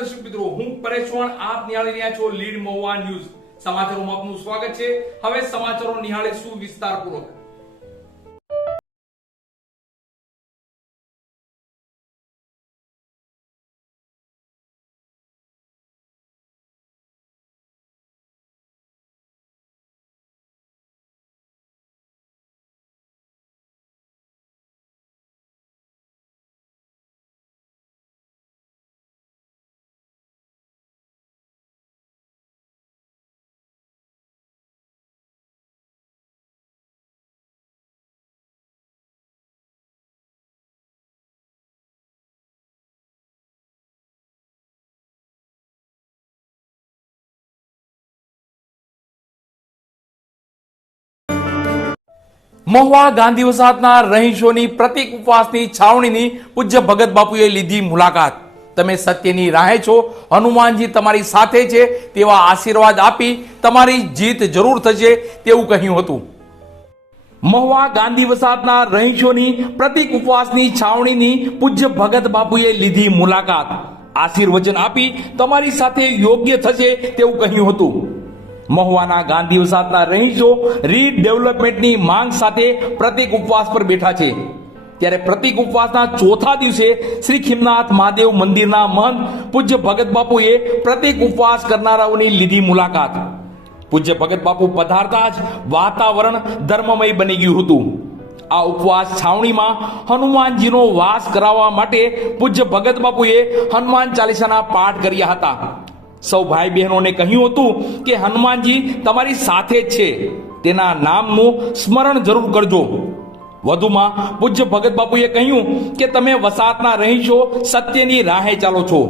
દર્શક મિત્રો, હું પરેશ ચૌહાણ, આપ નિહાળી રહ્યા છો લીડ મહુવા ન્યૂઝ. સમાચારોમાં આપનું સ્વાગત છે. હવે સમાચારો નિહાળીશું વિસ્તારપૂર્વક. મહુવા ગાંધી વસાહતના રહીશોની પ્રતિક ઉપવાસની છાવણીની પૂજ્ય ભગત બાપુએ લીધી મુલાકાત. તમે સત્યની રાહે છો, હનુમાનજી તમારી સાથે છે તેવા આશીર્વાદ આપી તમારી જીત જરૂર થશે તેવું કહ્યું હતું. મહુવા ગાંધી વસાહતના રહીશોની પ્રતિક ઉપવાસની છાવણીની પૂજ્ય ભગત બાપુએ લીધી મુલાકાત. આશીર્વચન આપી તમારી સાથે યોગ્ય થશે તેવું કહ્યું હતું. મહુવાના ગાંધી વસાહતના રહીશો રીડેવલપમેન્ટની માંગ સાથે પ્રતિક ઉપવાસ પર બેઠા છે. ત્યારે પ્રતિક ઉપવાસના ચોથા દિવસે શ્રી ખીમનાથ મહાદેવ મંદિરના મહંત પૂજ્ય ભગત બાપુએ પ્રતિક ઉપવાસ કરનારાઓની લીધી મુલાકાત. પૂજ્ય ભગત બાપુ પધારતા જ વાતાવરણ ધર્મમય બની ગયું હતું. આ ઉપવાસ છાવણીમાં હનુમાનજીનો વાસ કરાવવા માટે પૂજ્ય ભગત બાપુએ હનુમાન ચાલીસાના પાઠ કર્યા હતા. સૌ ભાઈ બહેનોને કહ્યું હતું કે હનુમાનજી તમારી સાથે જ છે, તેના નામનું સ્મરણ જરૂર કરજો. વધુમાં પૂજ્ય ભગત બાપુએ કહ્યું કે તમે વસાહતના રહીશો સત્યની રાહે ચાલો છો.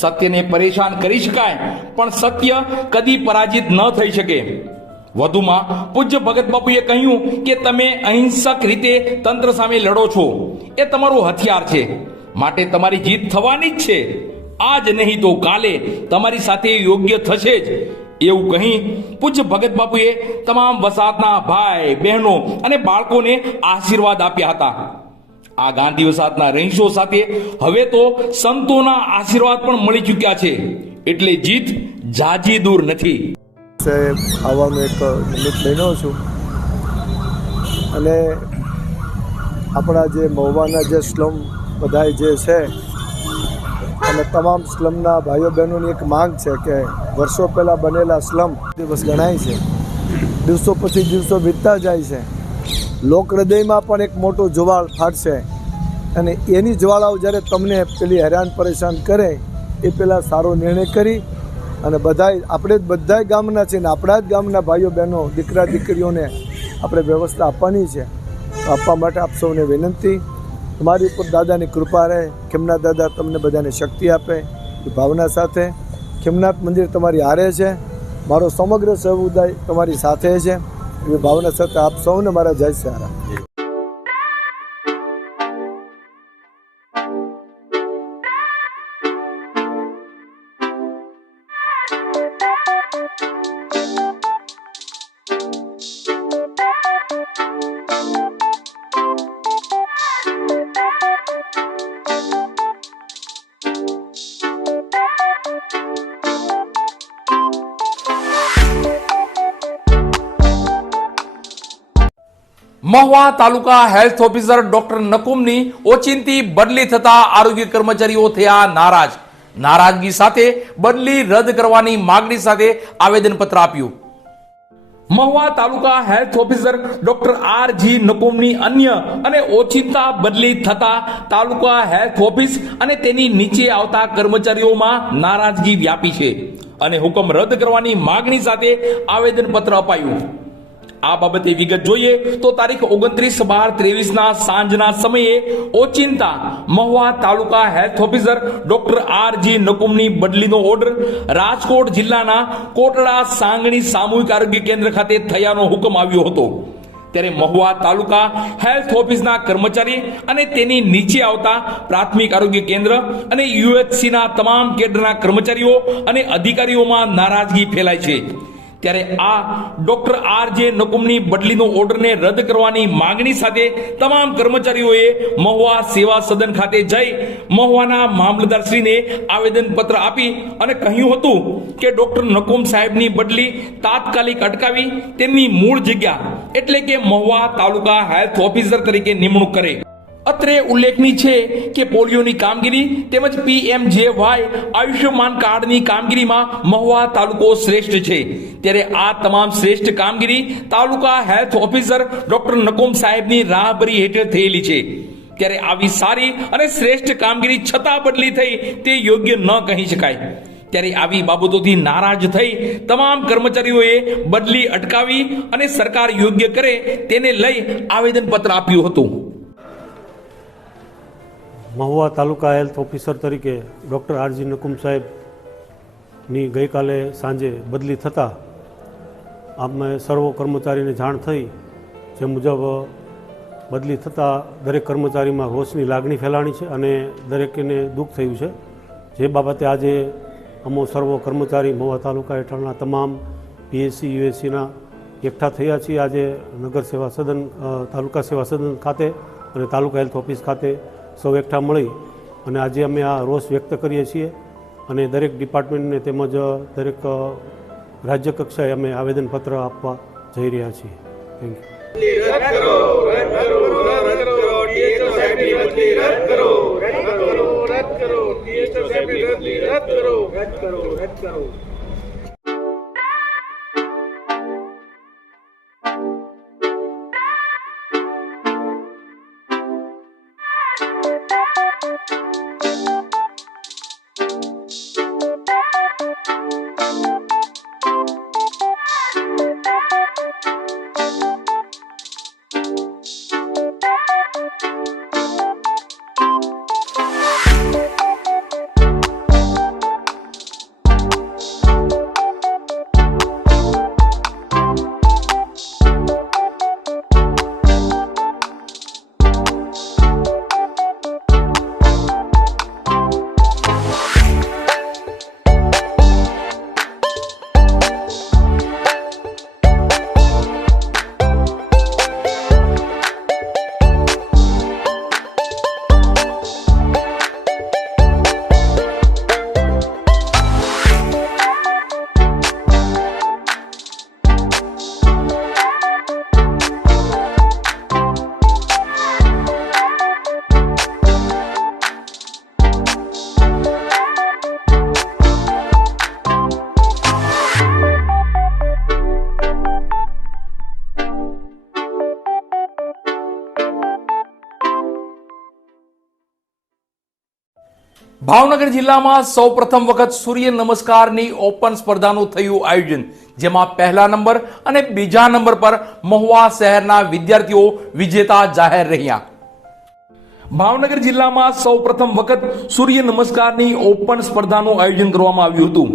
સત્યને પરેશાન કરી શકાય પણ સત્ય કદી પરાજિત ન થઈ શકે. વધુમાં પૂજ્ય ભગત બાપુએ કહ્યું કે તમે અહિંસક રીતે તંત્ર સામે લડો છો, એ તમારું હથિયાર છે, માટે તમારી જીત થવાની જ છે. આજ નહીં તો કાલે તમારી સાથે યોગ્ય થશે જ એવું કહી પૂજ્ય ભગત બાપુએ તમામ વસાહતના ભાઈ બહેનો અને બાળકોને આશીર્વાદ આપ્યા હતા. આ ગાંધી વસાહતના રહીશો સાથે હવે તો સંતોના આશીર્વાદ પણ મળી ચૂક્યા છે, એટલે જીત જાજી દૂર નથી. આવવાનું એક નિમિત્ત બન્યો છું અને આપણા જે મહુવાના જે સ્લમ બધાય જે છે અને તમામ સ્લમના ભાઈઓ બહેનોની એક માંગ છે કે વર્ષો પહેલાં બનેલા સ્લમ દિવસ ગણાય છે, દિવસો પછી દિવસો વીતતા જાય છે, લોક હૃદયમાં પણ એક મોટો જ્વાળ ફાટશે અને એની જ્વાળાઓ જ્યારે તમને પેલી હેરાન પરેશાન કરે એ પહેલાં સારો નિર્ણય કરી અને બધાય આપણે જ બધાય ગામના છે ને આપણા જ ગામના ભાઈઓ બહેનો દીકરા દીકરીઓને આપણે વ્યવસ્થા આપવાની છે. આપવા માટે આપ સૌને વિનંતી. તમારી ઉપર દાદાની કૃપા રહે, ખીમનાથ દાદા તમને બધાને શક્તિ આપે એ ભાવના સાથે. ખીમનાથ મંદિર તમારી હારે છે, મારો સમગ્ર સમુદાય તમારી સાથે છે એવી ભાવના સાથે આપ સૌને મારા જય સારા. Mahuva taluka health officer doctor નકુમની ઓચિંતી બદલી થતા આરોગ્ય કર્મચારીઓ થયા નારાજ. નારાજગી સાથે બદલી રદ કરવાની માંગણી સાથે આવેદનપત્ર આપ્યું. Mahuva taluka health officer doctor R G. નકુમની અન્ય અને ઓચિંતા બદલી થતા તાલુકા હેલ્થ ઓફિસ અને તેની નીચે આવતા કર્મચારીઓમાં નારાજગી વ્યાપી છે અને હુકમ રદ કરવાની માંગણી સાથે આવેદનપત્ર અપાયું. આ બાબતે વિગત જોઈએ તો તારીખ 29/12/23 ના સાંજના સમયે ઓચિંતા Mahuva taluka health officer doctor R G. નકુમની બદલીનો ઓર્ડર રાજકોટ જિલ્લાના કોટડા સાંગણી સામૂહિક આરોગ્ય કેન્દ્ર ખાતે થયાનો હુકમ આવ્યો હતો. ત્યારે મહુવા તાલુકા હેલ્થ ઓફિસના કર્મચારી અને તેની નીચે આવતા પ્રાથમિક આરોગ્ય કેન્દ્ર અને યુએચસીના તમામ કેડરના કર્મચારીઓ અને અધિકારીઓમાં નારાજગી ફેલાય છે. ત્યારે આ ડોક્ટર આર.જે. નકુમની બદલીનો ઓર્ડરને રદ કરવાની માંગણી સાથે તમામ કર્મચારીઓએ મહુવા સેવા સદન ખાતે જઈ મહુવાના મામલતદારશ્રીને આવેદનપત્ર આપી અને કહ્યું હતું કે ડોક્ટર નકુમ સાહેબની બદલી તાત્કાલિક અટકાવી તેમની મૂળ જગ્યા એટલે કે મહુવા તાલુકા હેલ્થ ઓફિસર તરીકે નિમણૂક કરે. અત્રે ઉલ્લેખનીય છે કે પોલિયોની કામગીરી તેમજ PMJY આયુષ્યમાન કાર્ડની કામગીરીમાં મહુવા તાલુકો શ્રેષ્ઠ છે. ત્યારે આ તમામ શ્રેષ્ઠ કામગીરી તાલુકા હેલ્થ ઓફિસર ડોક્ટર નકુમ સાહેબની રાહબરી હેઠળ થયેલી છે. ત્યારે આવી સારી અને શ્રેષ્ઠ કામગીરી છતાં બદલી થઈ તે યોગ્ય ન કહી શકાય. ત્યારે આવી બાબતોથી નારાજ થઈ તમામ કર્મચારીઓએ બદલી અટકાવી અને સરકાર યોગ્ય કરે તેને લઈ આવેદનપત્ર આપ્યું હતું. મહુવા તાલુકા હેલ્થ ઓફિસર તરીકે ડૉક્ટર આર.જે. નકુમ સાહેબની ગઈકાલે સાંજે બદલી થતાં અમે સર્વ કર્મચારીને જાણ થઈ. જે મુજબ બદલી થતાં દરેક કર્મચારીમાં રોષની લાગણી ફેલાણી છે અને દરેકને દુઃખ થયું છે. જે બાબતે આજે અમો સર્વ કર્મચારી મહુવા તાલુકા હેઠળના તમામ PSC USCના એકઠા થયા છીએ આજે નગર સેવા સદન તાલુકા સેવા સદન ખાતે અને તાલુકા હેલ્થ ઓફિસ ખાતે સૌ એકઠા મળી અને આજે અમે આ રોષ વ્યક્ત કરીએ છીએ અને દરેક ડિપાર્ટમેન્ટને તેમજ દરેક રાજ્ય કક્ષાએ અમે આવેદનપત્ર આપવા જઈ રહ્યા છીએ. Thank you. ભાવનગર જિલ્લામાં સૌપ્રથમ વખત સૂર્ય નમસ્કારની ઓપન સ્પર્ધાનું થયું આયોજન, જેમાં પહેલા નંબર અને બીજા નંબર પર મહુવા શહેરના વિદ્યાર્થીઓ વિજેતા જાહેર રહ્યા. ભાવનગર જિલ્લામાં સૌપ્રથમ વખત સૂર્ય નમસ્કારની ઓપન સ્પર્ધાનું આયોજન કરવામાં આવ્યું હતું.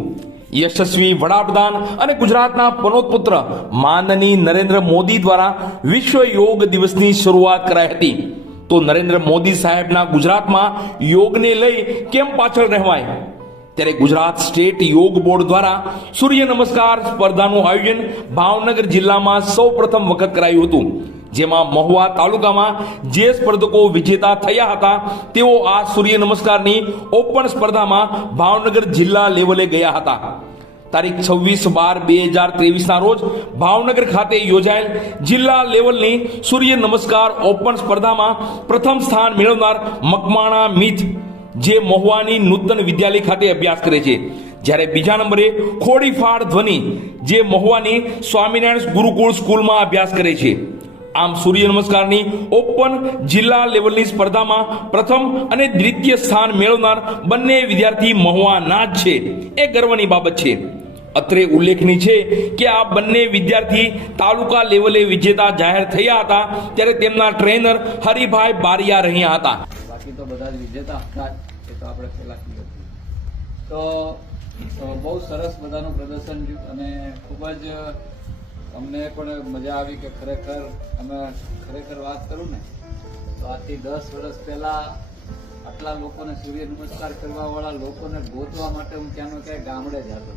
યશસ્વી વડાપ્રધાન અને ગુજરાતના પનોતપુત્ર માનનીય નરેન્દ્ર મોદી દ્વારા વિશ્વ યોગ દિવસની શરૂઆત કરાઈ હતી. તો નરેન્દ્ર મોદી સાહેબના ગુજરાતમાં યોગને લઈ કેમ પાછળ રહેવાય? ત્યારે ગુજરાત સ્ટેટ યોગ બોર્ડ દ્વારા સૂર્ય નમસ્કાર સ્પર્ધાનું આયોજન ભાવનગર જિલ્લામાં સૌપ્રથમ વખત કરાયું હતું, જેમાં મહુવા તાલુકામાં જે સ્પર્ધકો વિજેતા થયા હતા તેઓ આ સૂર્ય નમસ્કારની ઓપન સ્પર્ધામાં ભાવનગર જિલ્લા લેવલે ગયા હતા. તારીખ 26/12/2023 રોજ ભાવનગર ખાતે યોજાયેલ જિલ્લા લેવલની સૂર્ય નમસ્કાર ઓપન સ્પર્ધામાં પ્રથમ સ્થાન મેળવનાર મકમાણા મિથ, જે મહુવાની નૂતન વિદ્યાલય ખાતે અભ્યાસ કરે છે, જ્યારે બીજા નંબરે ખોડીફાડ ધ્વનિ, જે મહુવાની સ્વામિનારાયણ ગુરુકુળ સ્કૂલમાં અભ્યાસ કરે છે. આમ સૂર્ય નમસ્કારની ઓપન જિલ્લા લેવલની સ્પર્ધામાં પ્રથમ અને દ્વિતીય સ્થાન મેળવનાર બંને વિદ્યાર્થી મહુવાના જ છે, એ ગર્વની બાબત છે. અત્રે ઉલ્લેખનીય છે કે આ બંને વિદ્યાર્થી તાલુકા લેવલે વિજેતા જાહેર થયા હતા, ત્યારે તેમના ટ્રેનર હરિભાઈ બારિયા રહ્યા હતા. બાકી તો બધા જ વિજેતા હતા, એ તો આપણે પહેલા કીધું. તો બહુ સરસ બધાનું પ્રદર્શન રહ્યું અને ખૂબ જ અમને પણ મજા આવી કે ખરેખર વાત કરું ને તો આજથી 10 વર્ષ પહેલા આટલા લોકોને સૂર્ય નમસ્કાર કરવા વાળા લોકોને ગોતવા માટે હું ક્યાંનો ક્યાંય ગામડે જતો.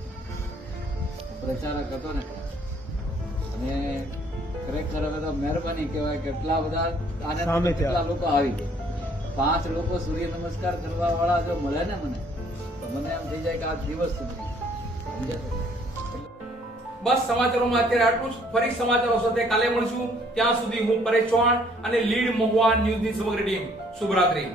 પ્રચારક હતો ને, અને ખરેખર હવે તો મહેરબાની કહેવાય કે એટલા બધા આને સામે થયા. કેટલા લોકો આવી ગયા. 5 લોકો સૂર્ય નમસ્કાર કરવા વાળા જો મળે ને મને, તો મને એમ થઈ જાય કે આ દિવસ સુધી સમજ્યા? બસ સમાચારોમાં અત્યારે આટલું જ. ફરી સમાચારો સાથે કાલે મળશું. ત્યાં સુધી હું પરેશ ચૌહાણ અને લીડ મહુવા ન્યૂઝની સમગ્ર ટીમ શુભરાત્રી.